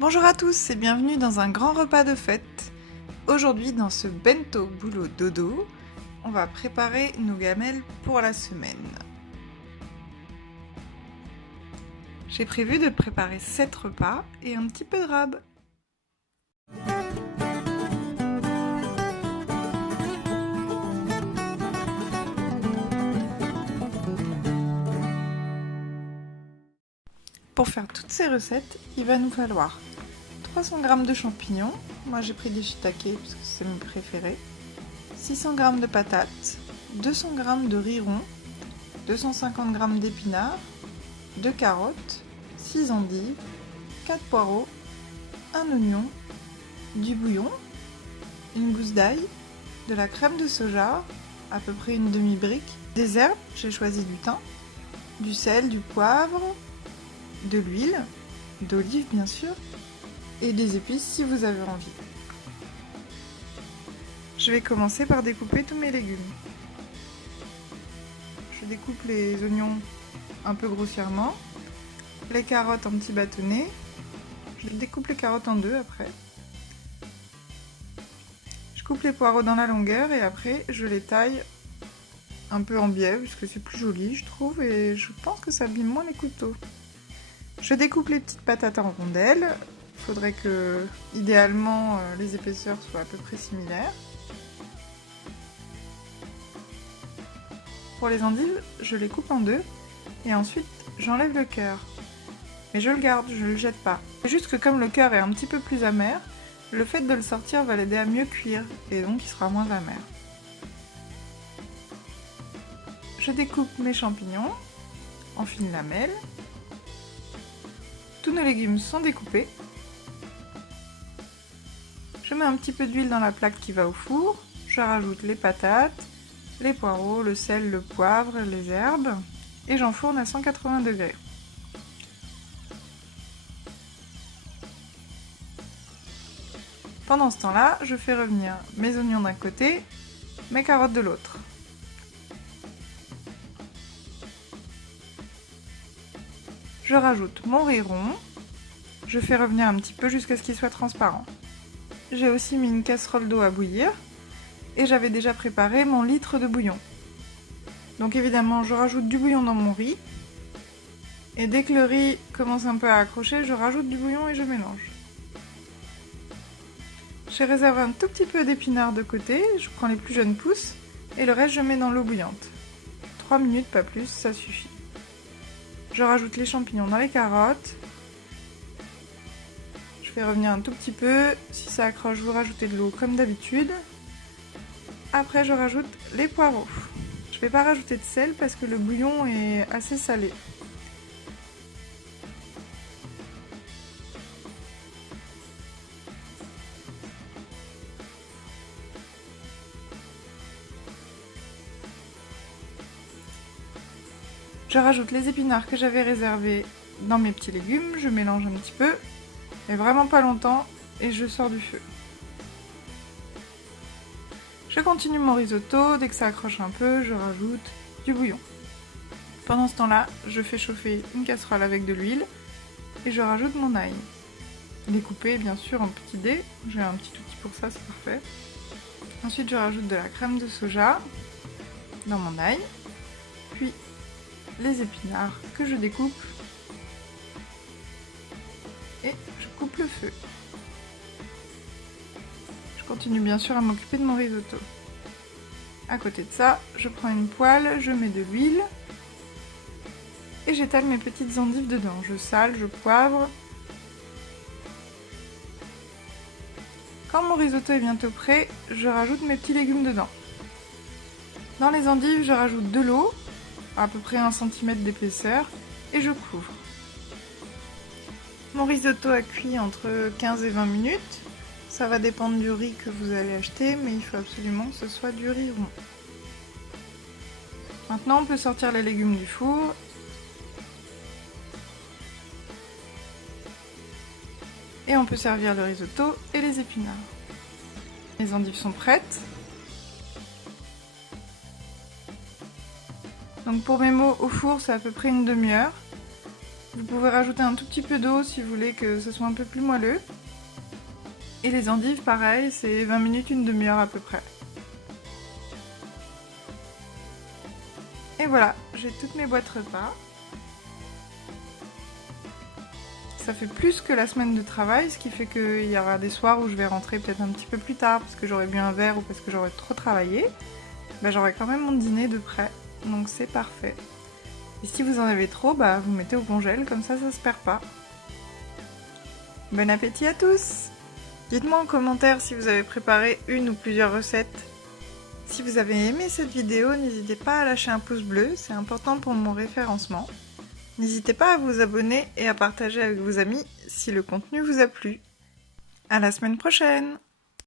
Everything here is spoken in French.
Bonjour à tous et bienvenue dans un grand repas de fête. Aujourd'hui dans ce bento boulot dodo, on va préparer nos gamelles pour la semaine. J'ai prévu de préparer 7 repas et un petit peu de rab. Pour faire toutes ces recettes, il va nous falloir 300 g de champignons, moi j'ai pris des shiitake parce que c'est mes préférés, 600 g de patates, 200 g de riz rond, 250 g d'épinards, 2 carottes, 6 endives, 4 poireaux, un oignon, du bouillon, une gousse d'ail, de la crème de soja, à peu près une demi-brique, des herbes, j'ai choisi du thym, du sel, du poivre, de l'huile, d'olive bien sûr, et des épices si vous avez envie. Je vais commencer par découper tous mes légumes. Je découpe les oignons un peu grossièrement, les carottes en petits bâtonnets, je découpe les carottes en deux après. Je coupe les poireaux dans la longueur et après je les taille un peu en biais parce que c'est plus joli je trouve et je pense que ça abîme moins les couteaux. Je découpe les petites patates en rondelles. Il faudrait que, idéalement, les épaisseurs soient à peu près similaires. Pour les endives, je les coupe en deux et ensuite j'enlève le cœur. Mais je le garde, je ne le jette pas. C'est juste que comme le cœur est un petit peu plus amer, le fait de le sortir va l'aider à mieux cuire et donc il sera moins amer. Je découpe mes champignons en fines lamelles. Tous nos légumes sont découpés. Je mets un petit peu d'huile dans la plaque qui va au four. Je rajoute les patates, les poireaux, le sel, le poivre, les herbes et j'enfourne à 180 degrés. Pendant ce temps-là, je fais revenir mes oignons d'un côté, mes carottes de l'autre. Je rajoute mon riz rond, je fais revenir un petit peu jusqu'à ce qu'il soit transparent. J'ai aussi mis une casserole d'eau à bouillir et j'avais déjà préparé mon litre de bouillon. Donc évidemment je rajoute du bouillon dans mon riz et dès que le riz commence un peu à accrocher, je rajoute du bouillon et je mélange. J'ai réservé un tout petit peu d'épinards de côté, je prends les plus jeunes pousses et le reste je mets dans l'eau bouillante. 3 minutes, pas plus, ça suffit. Je rajoute les champignons dans les carottes. Je fais revenir un tout petit peu. Si ça accroche, vous rajoutez de l'eau comme d'habitude. Après, je rajoute les poireaux. Je ne vais pas rajouter de sel parce que le bouillon est assez salé. Je rajoute les épinards que j'avais réservés dans mes petits légumes, je mélange un petit peu, mais vraiment pas longtemps, et je sors du feu. Je continue mon risotto, dès que ça accroche un peu, je rajoute du bouillon. Pendant ce temps-là, je fais chauffer une casserole avec de l'huile, et je rajoute mon ail. Découpé bien sûr en petits dés, j'ai un petit outil pour ça, c'est parfait. Ensuite je rajoute de la crème de soja dans mon ail, puis les épinards que je découpe et je coupe le feu. Je continue bien sûr à m'occuper de mon risotto. À côté de ça, je prends une poêle, je mets de l'huile et j'étale mes petites endives dedans. Je sale, je poivre. Quand mon risotto est bientôt prêt, je rajoute mes petits légumes dedans. Dans les endives, je rajoute de l'eau, à peu près 1 cm d'épaisseur, et je couvre. Mon risotto a cuit entre 15 et 20 minutes. Ça va dépendre du riz que vous allez acheter, mais il faut absolument que ce soit du riz rond. Maintenant, on peut sortir les légumes du four. Et on peut servir le risotto et les épinards. Les endives sont prêtes. Donc pour mes mots au four, c'est à peu près une demi-heure. Vous pouvez rajouter un tout petit peu d'eau si vous voulez que ce soit un peu plus moelleux. Et les endives, pareil, c'est 20 minutes, une demi-heure à peu près. Et voilà, j'ai toutes mes boîtes repas. Ça fait plus que la semaine de travail, ce qui fait qu'il y aura des soirs où je vais rentrer peut-être un petit peu plus tard parce que j'aurai bu un verre ou parce que j'aurai trop travaillé. J'aurai quand même mon dîner de prêt, donc c'est parfait. Et si vous en avez trop, vous mettez au congèle, comme ça se perd pas. Bon appétit à tous! Dites-moi en commentaire si vous avez préparé une ou plusieurs recettes. Si vous avez aimé cette vidéo, n'hésitez pas à lâcher un pouce bleu, c'est important pour mon référencement. N'hésitez pas à vous abonner et à partager avec vos amis si le contenu vous a plu. À la semaine prochaine!